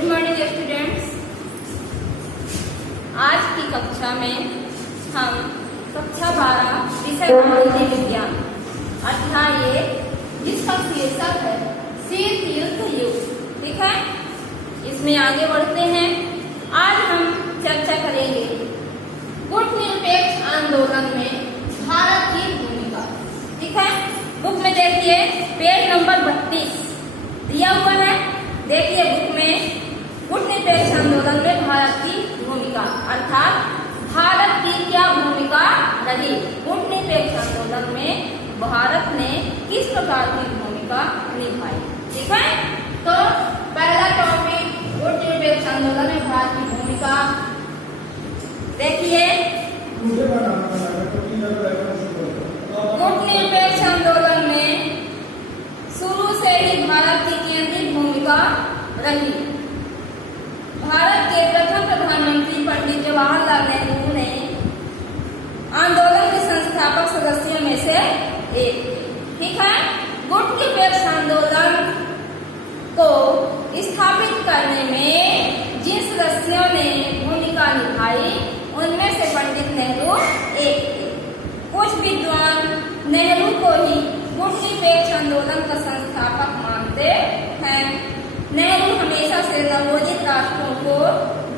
Good morning students. आज की कक्षा में हम कक्षा 12 विषय मानवीय विज्ञान अध्याय 1 जिसका शीर्षक है शीत युद्ध युग, ठीक है। इसमें आगे बढ़ते हैं। आज हम चर्चा करेंगे गुटनिरपेक्ष आंदोलन में भारत की भूमिका, ठीक है। बुक में देखिए पेज नंबर 32 दिया हुआ है। देखिए बुक में गुटनिरपेक्ष आंदोलन में भारत की भूमिका अर्थात भारत की क्या भूमिका रही, गुटनिरपेक्ष आंदोलन में भारत ने किस प्रकार की भूमिका निभाई, ठीक है। तो पहला टॉपिक गुटनिरपेक्ष आंदोलन में भारत की भूमिका। देखिए गुटनिरपेक्ष आंदोलन में शुरू से ही भारत की केंद्रीय भूमिका रही। भारत के प्रथम प्रधानमंत्री पंडित जवाहरलाल नेहरू ने आंदोलन के संस्थापक सदस्यों में से एक थे, ठीक है। गुटनिरपेक्ष आंदोलन को स्थापित करने में जिन सदस्यों ने भूमिका निभाई उनमें से पंडित नेहरू एक थे। कुछ विद्वान नेहरू को ही गुटनिरपेक्ष आंदोलन का संस्थापक मानते हैं। नेहरू हमेशा से नवोदित राष्ट्रों को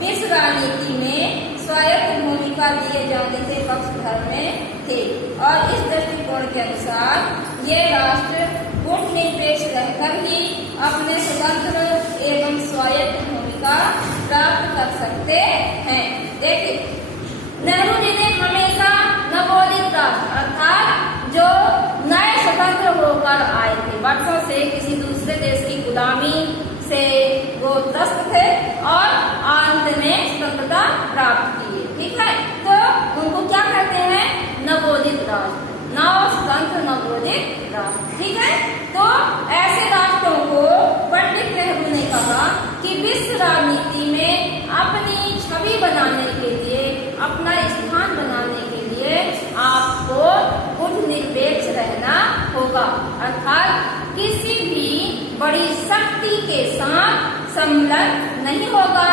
विश्व राजनीति में स्वायत्त भूमिका दिए जाने से पक्षधर में थे और इस दृष्टिकोण के अनुसार ये राष्ट्र गुटनिरपेक्ष रहकर ही अपने स्वतंत्र एवं स्वायत्त भूमिका प्राप्त कर सकते हैं। देखिए नेहरू जी ने हमेशा नवोदित राष्ट्र अर्थात जो नए स्वतंत्र होकर आए थे, वर्षों से किसी दूसरे देश की गुलामी से वो त्रस्त थे और अंत में स्वतंत्रता प्राप्त की, ठीक है। तो उनको क्या कहते हैं, नवोदित राष्ट्र, नव स्वतंत्र नवोदित राष्ट्र, ठीक है। तो ऐसे राष्ट्रों को पंडित नेहरू ने कहा कि विश्व राजनीति में अपनी छवि बनाने के लिए, अपना स्थान बनाने के लिए आपको गुटनिरपेक्ष रहना होगा अर्थात किसी भी बड़ी शक्ति के साथ संलग्न नहीं होगा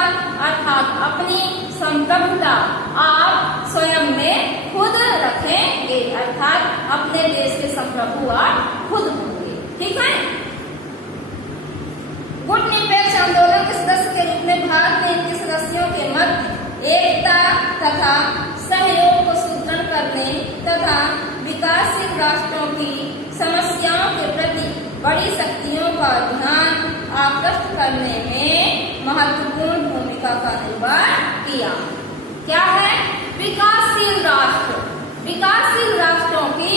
अर्थात अपनी संप्रभुता आप स्वयं में खुद रखेंगे अर्थात अपने देश के संप्रभु आप खुद होंगे, ठीक है। गुटनिरपेक्ष आंदोलन के सदस्य के रूप में भारत ने इनके सदस्यों के मध्य एकता तथा सहयोग को सुदृढ़ करने तथा विकासशील राष्ट्रों की समस्याओं के प्रति बड़ी शक्तियों का ध्यान आकृष्ट करने में महत्वपूर्ण भूमिका का निर्वाह किया। क्या है, विकासशील राष्ट्र, विकासशील राष्ट्रों की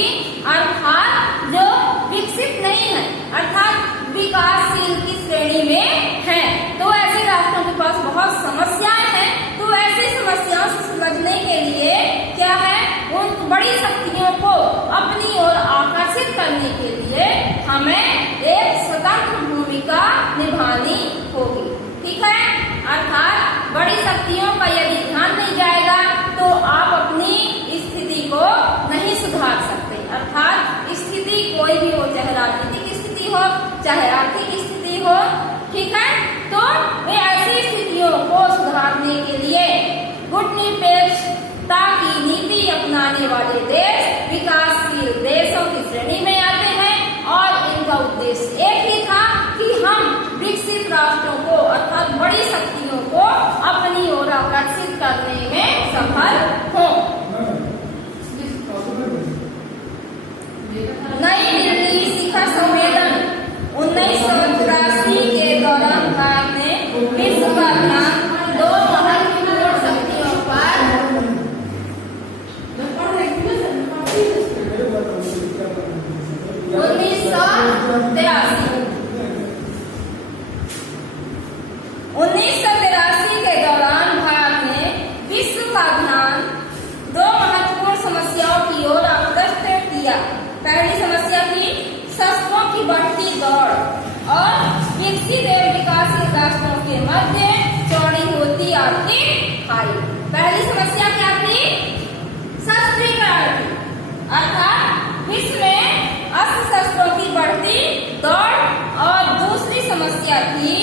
अर्थात जो विकसित नहीं है अर्थात विकासशील की श्रेणी में है, तो ऐसे राष्ट्रों के पास बहुत समस्याएं हैं। तो ऐसी समस्याओं से समझने के लिए क्या है, उन बड़ी शक्तियों को अपनी ओर आकर्षित करने के लिए हमें एक स्वतंत्र भूमिका निभानी होगी, ठीक है। अर्थात बड़ी शक्तियों का यदि ध्यान नहीं जाएगा तो आप अपनी स्थिति को नहीं सुधार सकते अर्थात स्थिति कोई भी हो, चाहे राजनीतिक स्थिति हो चाहे आर्थिक स्थिति हो, ठीक है। तो वे ऐसी स्थितियों को सुधारने के लिए गुटनिरपेक्षता की नीति अपनाने वाले देश विकासशील देशों की श्रेणी में आते हैं और इनका उद्देश्य एक ही था कि हम विकसित राष्ट्रों को अर्थात बड़ी शक्तियों को अपनी ओर आकर्षित करने में सफल हों। नई दिल्ली शिखर सम्मेलन 1984 के दौरान भारत ने विश्व का ध्यान दो महत्वपूर्ण शक्तियों पर 1983 के दौरान भारत ने विश्व का ध्यान दो महत्वपूर्ण समस्याओं की ओर आकृष्ट किया। पहली समस्या थी शस्त्रों की बढ़ती दौड़ और विकसित एवं विकासशील राष्ट्रों के मध्य चौड़ी होती आर्थिक खाई। पहली समस्या क्या थी, शस्त्रीकरण की अर्थात विश्व में अस्त्र शस्त्रों की बढ़ती दौड़ और दूसरी समस्या थी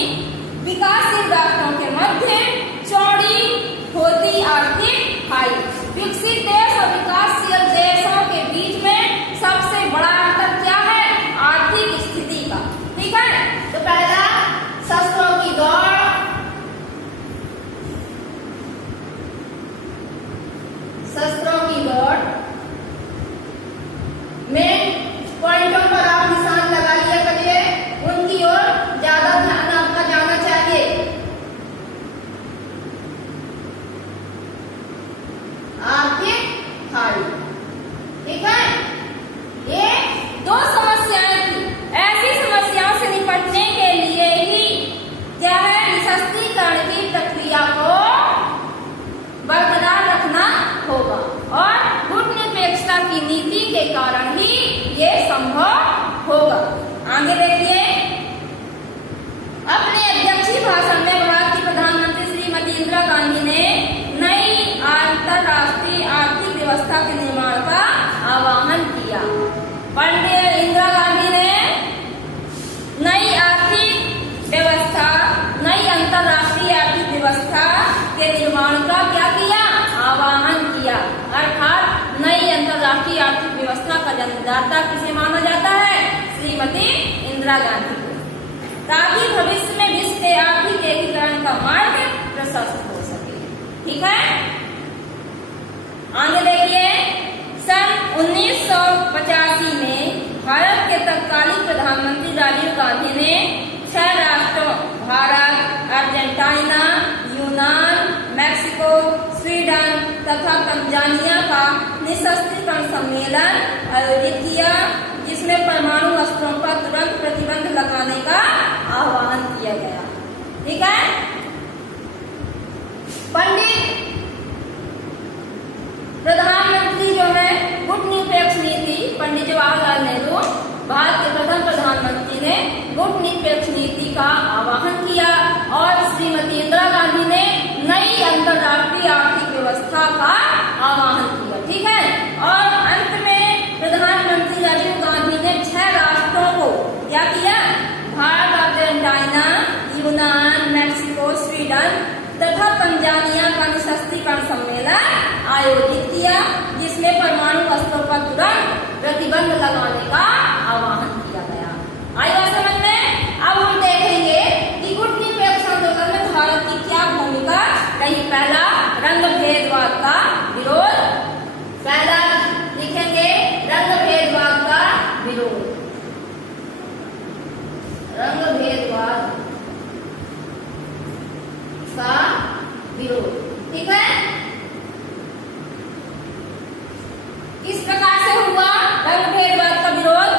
विकासशील राष्ट्रों संभव होगा। आगे देखिए, अपने अध्यक्षीय भाषण में भारत की प्रधानमंत्री श्रीमती इंदिरा गांधी ने नई अंतरराष्ट्रीय आर्थिक व्यवस्था के निर्माण का आह्वान किया। पंडित इंदिरा गांधी ने नई आर्थिक व्यवस्था, नई अंतरराष्ट्रीय आर्थिक व्यवस्था के निर्माण का क्या किया? आह्वान किया। अर्थात नई अंतरराष्ट्रीय आर्थिक व्यवस्था का जन्मदाता किसे माना जाता है? श्रीमती इंदिरा गांधी को, ताकि भविष्य में विश्व के आर्थिक एकीकरण का मार्ग प्रशस्त हो सके। ठीक है, आगे देखिए, सन 1985 में भारत के तत्कालीन प्रधानमंत्री राजीव गांधी ने 6 राष्ट्रों भारत, अर्जेंटीना, यूनान, मैक्सिको, स्वीडन तथा तंजानिया का निशस्त्रीकरण सम्मेलन आयोजित किया, जिसमें परमाणु अस्त्रों पर तुरंत प्रतिबंध लगाने का आह्वान किया गया। ठीक है, पंडित प्रधानमंत्री जो है गुटनिरपेक्ष नीति, पंडित जवाहरलाल नेहरू भारत के प्रथम प्रधानमंत्री ने गुटनिरपेक्ष नीति का आह्वान किया और श्रीमती इंदिरा गांधी ने नई अंतरराष्ट्रीय आर्थिक व्यवस्था का आह्वान किया। ठीक है, और अंत में प्रधानमंत्री राजीव गांधी ने 6 राष्ट्रों को क्या किया? भारत, अर्जेंटीना, यूनान, मैक्सिको, स्वीडन तथा तंजानिया का निशस्त्रीकरण सम्मेलन आयोजित किया, जिसमें परमाणु अस्त्रों पर तुरंत प्रतिबंध लगाने का आह्वान किया गया। आई बात समझ में? अब हम देखेंगे कि गुटनिरपेक्ष आंदोलन में भारत की क्या भूमिका रही। पहला, रंग भेदभाव का विरोध। पहला लिखेंगे, रंग भेदभाव का विरोध। रंग भेदभाव का विरोध। ठीक है, किस प्रकार से हुआ रंग भेदभाव का विरोध?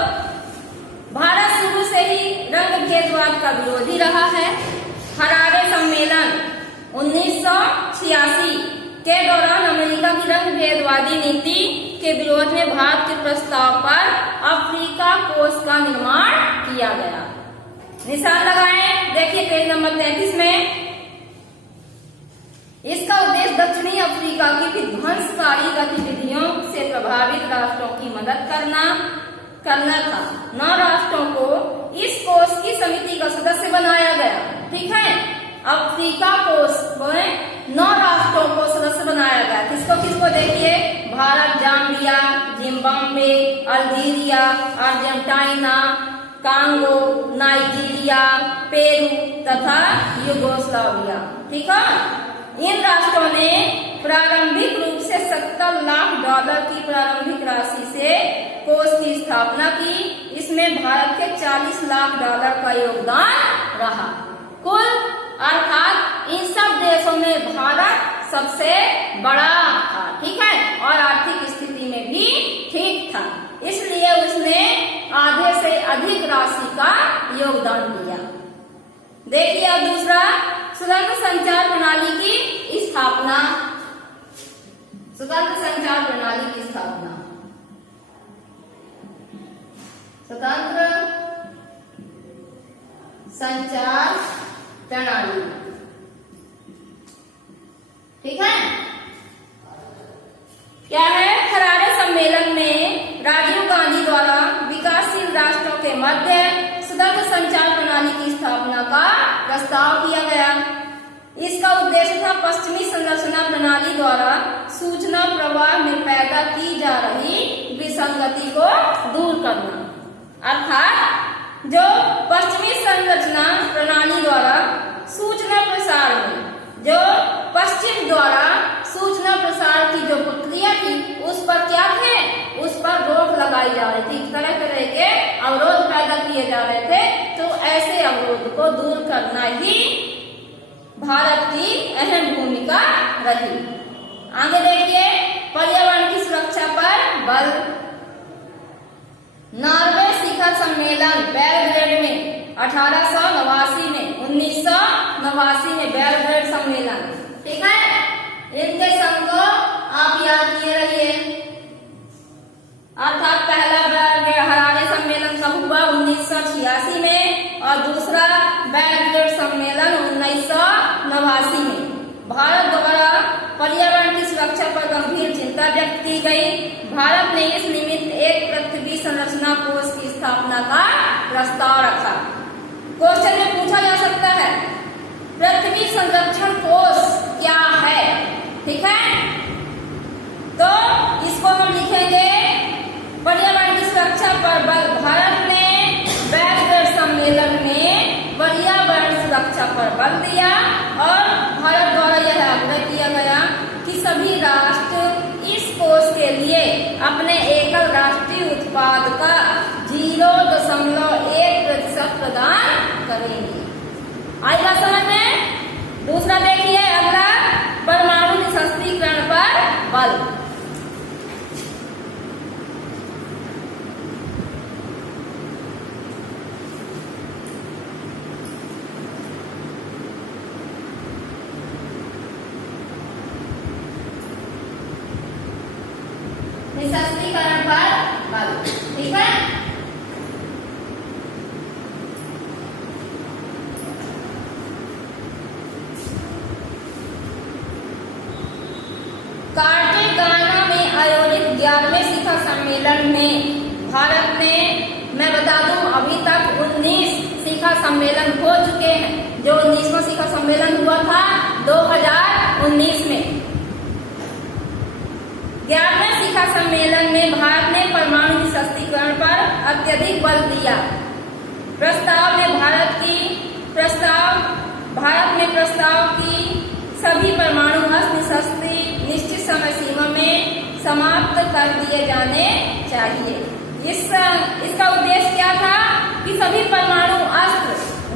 भारत शुरू से ही रंग भेदभाव का विरोधी रहा है। हरारे सम्मेलन 1986 के दौरान अमेरिका की रंग भेदवादी नीति के विरोध में भारत के प्रस्ताव पर अफ्रीका कोष का निर्माण किया गया। निशान लगाएं, देखिए पेज नंबर 33 में। इसका उद्देश्य दक्षिणी अफ्रीका की विध्वंसकारी गतिविधियों से प्रभावित राष्ट्रों की मदद करना था। 9 राष्ट्रों को इस कोष की समिति का सदस्य बनाया गया। ठीक है, अफ्रीका कोष में 9 राष्ट्रों को सदस्य बनाया गया। किसको किसको देखिए, Bharat, Zambia, Zimbabwe, Algeria, Argentina, Congo, Nigeria, Peru तथा यूगोस्लाविया। ठीक है, इन राष्ट्रों ने प्रारंभिक रूप से $70 लाख की प्रारंभिक राशि से कोष की स्थापना की। इसमें भारत के $40 लाख का योगदान रहा। कुल अर्थात इन सब देशों में भारत सबसे बड़ा था। ठीक है, और आर्थिक स्थिति में भी ठीक था, इसलिए उसने आधे से अधिक राशि का योगदान दिया। देखिए अब दूसरा, स्वतंत्र संचार प्रणाली की स्थापना। स्वतंत्र संचार प्रणाली की स्थापना। स्वतंत्र संचार प्रणाली। ठीक है, क्या है? हरारे सम्मेलन में राजीव गांधी द्वारा विकासशील राष्ट्रों के मध्य स्वतंत्र संचार प्रणाली की स्थापना का प्रस्ताव किया गया। इसका उद्देश्य था पश्चिमी संरचना प्रणाली द्वारा सूचना प्रवाह में पैदा की जा रही विसंगति को दूर करना। अर्थात जो पश्चिमी संरचना प्रणाली द्वारा सूचना प्रसार में, जो पश्चिम द्वारा सूचना प्रसार की जो प्रक्रिया थी, उस पर क्या थे? उस पर रोक लगाई जा रही थी, तरह तरह के अवरोध पैदा किए जा रहे थे। तो ऐसे अवरोध को दूर करना ही भारत की अहम भूमिका रही। आगे देखिए, पर्यावरण की सुरक्षा पर बल। नॉर्वे शिखर सम्मेलन बेलग्रेड में 1889 में, 1989 में बेलग्रेड सम्मेलन। ठीक है, इनके संग को आप याद किए रहिए। अर्थात पहला हरारे 1986 में और दूसरा बेलग्रेड सम्मेलन 1989 में। भारत द्वारा पर्यावरण की सुरक्षा पर गंभीर चिंता व्यक्त की गई। भारत ने इस निमित्त एक पृथ्वी संरक्षण कोष की स्थापना का प्रस्ताव रखा। क्वेश्चन में पूछा जा सकता है पृथ्वी संरक्षण कोष क्या है, ठीक है। तो इसको हम लिखेंगे पर्यावरण की सुरक्षा पर बल। भारत ने बेलग्रेड सम्मेलन में पर्यावरण सुरक्षा पर बल दिया और भारत द्वारा यह आग्रह किया गया कि सभी राष्ट्र इस कोष के लिए अपने एकल राष्ट्रीय उत्पाद का 0.1% प्रदान करेंगे। आएगा समझ में। दूसरा देखिए अगला, परमाणु निःशस्त्रीकरण पर बल। निःशस्त्रीकरण पर बल, ठीक है। कार्टिक गाना में आयोजित 11वें शिखर सम्मेलन में भारत ने, मैं बता दूं, अभी तक 19 शिखर सम्मेलन हो चुके हैं। जो 19वां शिखर सम्मेलन हुआ था 2019 में। 11वें शिखर सम्मेलन में भारत ने परमाणु निःशस्त्रीकरण पर अत्यधिक बल दिया। प्रस्ताव में प्रस्ताव की सभी परमाणु अस्त्र निःशस्त्री निश्चित समय सीमा में समाप्त कर दिए जाने चाहिए। इसका उद्देश्य क्या था कि सभी परमाणु अस्त्र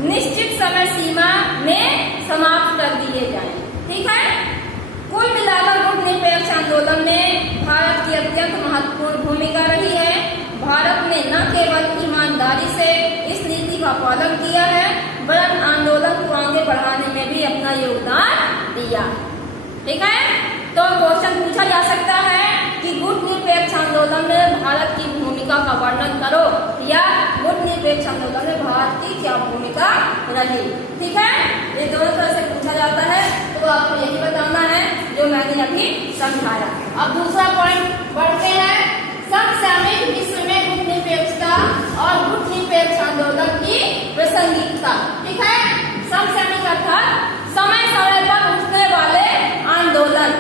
निश्चित समय सीमा में समाप्त कर दिए जाएं, ठीक है। कुल मिलाकर गुटनिरपेक्ष आंदोलन में भारत की अत्यंत महत्वपूर्ण भूमिका रही है। भारत ने न केवल ईमानदारी से इस नीति का पालन किया है, वरन आंदोलन को आगे बढ़ाने में भी अपना योगदान दिया, ठीक है। तो क्वेश्चन पूछा जा सकता है कि गुटनिरपेक्ष आंदोलन में भारत की भूमिका का वर्णन करो, या गुटनिरपेक्ष आंदोलन में भारत की क्या भूमिका रही, ठीक है। ये दोनों तरह से पूछा जाता है, तो आपको यही बताना है जो मैंने अभी समझाया। अब दूसरा पॉइंट बढ़ते हैं, समसामयिक विश्व में गुटनिरपेक्षता और गुटनिरपेक्ष आंदोलन की प्रासंगिकता, ठीक है। समसामयिक अर्थात समय समय पर उठने वाले आंदोलन।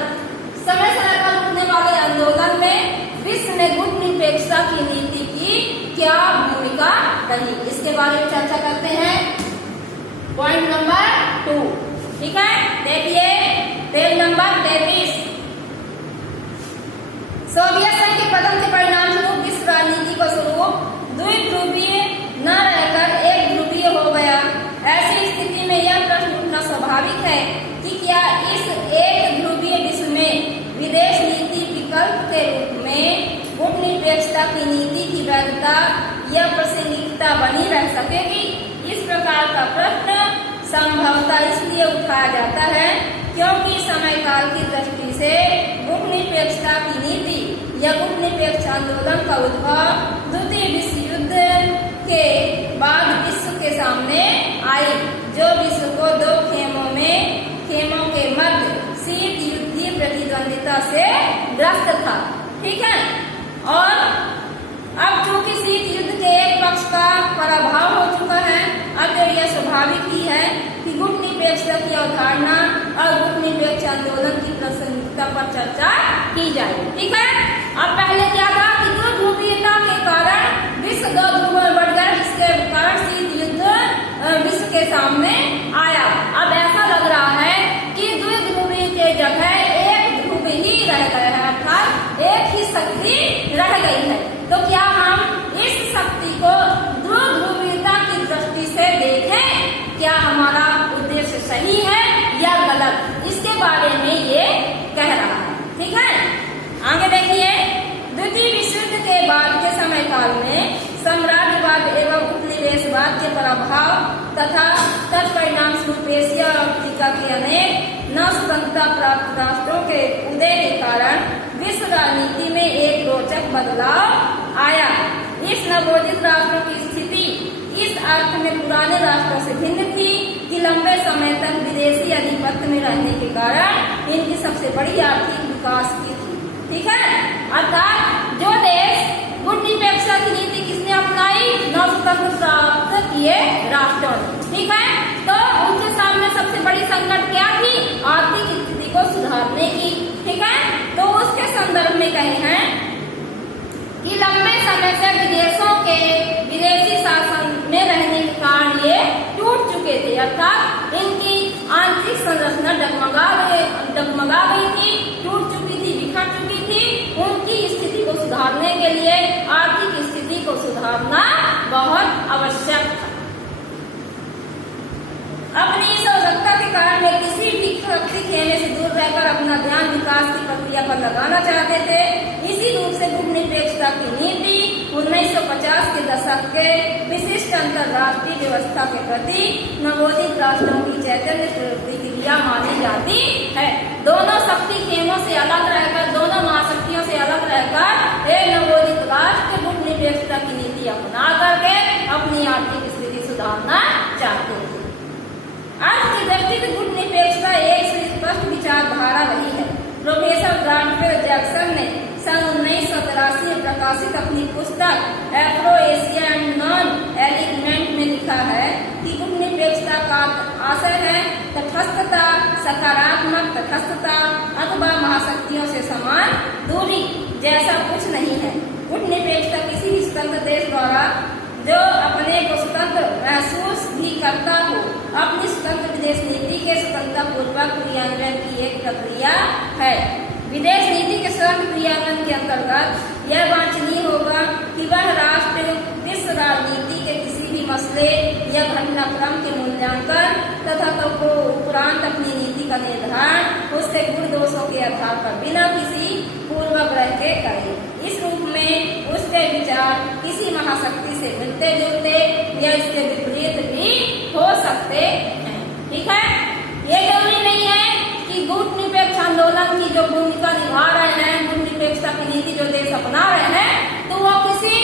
समय समय पर उठने वाले आंदोलन में विश्व में गुटनिरपेक्षता की नीति की क्या भूमिका रही, इसके बारे में चर्चा करते हैं। पॉइंट नंबर 2, ठीक है। देखिए पेज नंबर 33। सोवियत संघ के पतन के परिणाम स्वरूप विश्व राजनीति का स्वरूप द्विध्रुवीय न रहकर एक ध्रुवीय हो गया। ऐसी स्थिति में यह प्रश्न उठना स्वाभाविक है कि क्या इस एक ध्रुवीय विश्व में विदेश नीति विकल्प के रूप में गुटनिरपेक्षता की नीति की वैधता या प्रासंगिकता बनी रह सकेगी। इस प्रकार का प्रश्न संभवतः इसलिए उठाया जाता है क्योंकि समय काल की दृष्टि से गुटनिरपेक्षता की नीति या गुटनिरपेक्ष आंदोलन का उद्भव द्वितीय विश्व युद्ध के बाद विश्व के सामने आई, जो विश्व को दो खेमों के मध्य शीत युद्धीय प्रतिद्वंदिता से ग्रस्त था, ठीक है। और अब चूंकि शीत युद्ध के एक पक्ष का पराभव हो चुका है, अब यह स्वाभाविक ही है कि गुटनिरपेक्षता की अवधारणा और गुटनिरपेक्ष आंदोलन की प्रासंगिकता पर चर्चा की जाए, ठीक है। अब पहले क्या था कि दो ध्रुवीयता के कारण विश्व दो ध्रुवों में बढ़ गया, जिसके कारण शीत युद्ध विश्व के सामने आया। अब ऐसा लग रहा है कि द्विध्रुवीय के जगह एक ध्रुव ही रह गया है, अर्थात एक ही शक्ति रह गई है। तो क्या हम इस शक्ति को ध्रुवीयता की दृष्टि से देखें, क्या हमारा उद्देश्य सही है या गलत, इसके बारे में ये कह रहा है, ठीक है। आगे देखिए, द्वितीय विश्व युद्ध के बाद के समय काल में साम्राज्यवाद एवं उपनिवेशवाद के प्रभाव तथा तत्परिणाम स्वरूप एशिया और अफ्रीका के अनेक नव स्वतंत्रता प्राप्त राष्ट्रों के उदय के कारण विश्व राजनीति में एक रोचक बदलाव आया। इस नवोदित राष्ट्रों की स्थिति अर्थ में पुराने राष्ट्रों से भिन्न थी कि लंबे समय तक विदेशी आधिपत्य में रहने के कारण इनकी सबसे बड़ी आर्थिक विकास की थी। ठीक है, अर्थात जो देश गुटनिरपेक्षता की नीति किसने अपनाई? नवस्वतंत्र प्राप्त किए राष्ट्रों ने। ठीक है, तो उनके सामने सबसे बड़ी संकट क्या थी? आर्थिक स्थिति को सुधारने की। ठीक है, तो उसके संदर्भ में कहे हैं कि लंबे समय से विदेशों के विदेशी शासन में रहने के कारण ये टूट चुके थे, अर्थात इनकी आंतरिक संरचना डगमगा गई थी, टूट चुकी थी, बिखर चुकी थी। उनकी स्थिति को सुधारने के लिए आर्थिक स्थिति को सुधारना बहुत आवश्यक था। अपनी इस आवश्यकता के कारण वे किसी भी शक्ति खेमे से दूर रहकर अपना ध्यान विकास की प्रक्रिया पर लगाना चाहते थे। इसी रूप से गुटनिरपेक्षता की नीति 1950 के दशक के विशिष्ट अंतर्राष्ट्रीय व्यवस्था के प्रति नवोदित राष्ट्रों की चैतन्य प्रतिक्रिया मानी जाती है। दोनों शक्ति खेमों से अलग रहकर, दोनों महाशक्तियों से अलग रहकर एक नवोदित राष्ट्र गुटनिरपेक्षता की नीति अपना करके अपनी आर्थिक स्थिति सुधारना चाहते थे। आज की दृष्टि से गुटनिरपेक्षता एक स्पष्ट विचारधारा रही है। प्रोफेसर ब्राडफील्ड जैक्सन ने सन 1983 में प्रकाशित अपनी पुस्तक एफ्रो एशिया एंड नॉन एलिगमेंट में लिखा है कि गुटनिरपेक्षता का आशय है तटस्थता, सकारात्मक तटस्थता अथवा महाशक्तियों से समान दूरी जैसा कुछ नहीं है। गुटनिरपेक्षता किसी भी स्वतंत्र देश द्वारा जो अपने को स्वतंत्र महसूस भी करता हो अपनी स्वतंत्र विदेश नीति के स्वतंत्रता पूर्वक क्रियान्वयन की एक प्रक्रिया है। विदेश नीति के स्वतंत्र क्रियान्वयन के अंतर्गत यह वांछनीय होगा कि वह राष्ट्र विश्व राजनीति के किसी भी मसले या घटनाक्रम के मूल्यांकन तथा को उपरांत अपनी नीति का निर्धारण उसके गुण दोषों के आधार पर बिना किसी पूर्वाग्रह के करे। इस रूप में उसके विचार किसी महाशक्ति से मिलते जुलते या इसके विपरीत भी हो सकते हैं। ठीक है, ये जरूरी नहीं है कि गुटनिरपेक्ष आंदोलन की जो भूमिका निभा रहे हैं, गुटनिरपेक्षता की नीति जो देश अपना रहे हैं, तो वो किसी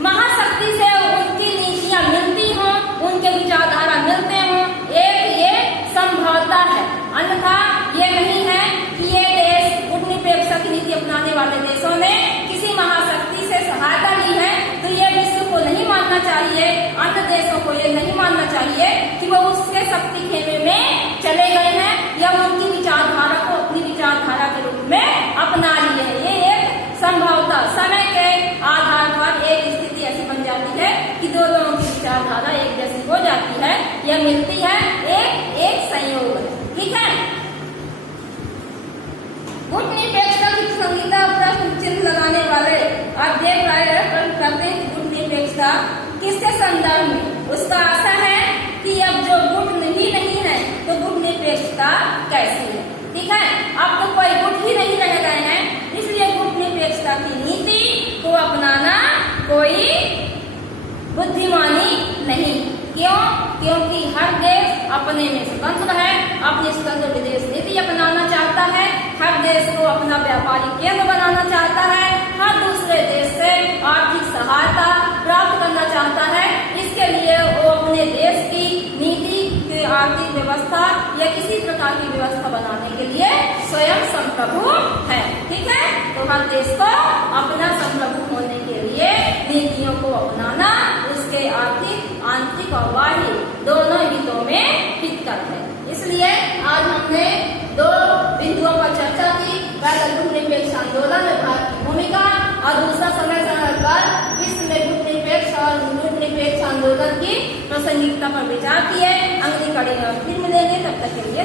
महाशक्ति से उनकी नीतियां मिलती हों, उनके विचारधारा मिलते हों, एक ये संभवता है। अन्यथा ये नहीं है कि ये देश गुटनिरपेक्षता की नीति अपनाने वाले देशों ने किसी महाशक्ति से सहायता ली है, तो ये विश्व को नहीं मानना चाहिए, अन्य देशों को ये नहीं मानना चाहिए कि वो उसके शक्ति खेमे में चले गए हैं या उनकी विचारधारा को अपनी विचारधारा के रूप में अपना लिए हैं। ये एक संभवता समय के आधार पर एक स्थिति ऐसी बन जाती है कि दो लोगों की विचारधारा एक जैसी हो जाती है या मिलती है, एक संयोग है। ठीक है, गुटनिरपेक्षता की संहिता प्रश्न चिन्ह लगाने वाले अध्ययन करते हैं कि गुटनिरपेक्षता किसके संदर्भ में? उसका आशय है कि अब जो गुट ही नहीं है तो गुटनिरपेक्षता कैसी है। ठीक है, अब तो कोई गुट ही नहीं रह गए हैं, इसलिए गुटनिरपेक्षता की नीति को अपनाना कोई बुद्धिमानी नहीं। क्यों? क्योंकि हर देश अपने में स्वतंत्र है, अपनी स्वतंत्र विदेश नीति अपनाना चाहता है, हर देश को अपना व्यापारिक केंद्र बनाना चाहता है, हर दूसरे देश से आर्थिक सहायता प्राप्त करना चाहता है। इसके लिए वो अपने देश की नीति की आर्थिक व्यवस्था या किसी प्रकार की व्यवस्था बनाने के लिए स्वयं संप्रभु है। ठीक है, तो हर देश को अपना संप्रभु होने के लिए नीतियों को अपनाना उसके आर्थिक, आंतरिक और बाह्य दोनों हितों में हितकर है। इसलिए आज हमने दो बिंदुओं पर चर्चा की। पहला गुटनिरपेक्ष आंदोलन में भारत की भूमिका और दूसरा समय पर विश्व में गुटनिरपेक्ष और गुटनिरपेक्ष आंदोलन की प्रासंगिकता पर विचार किए। अगली कड़ी में फिर मिलेंगे, तब तक के लिए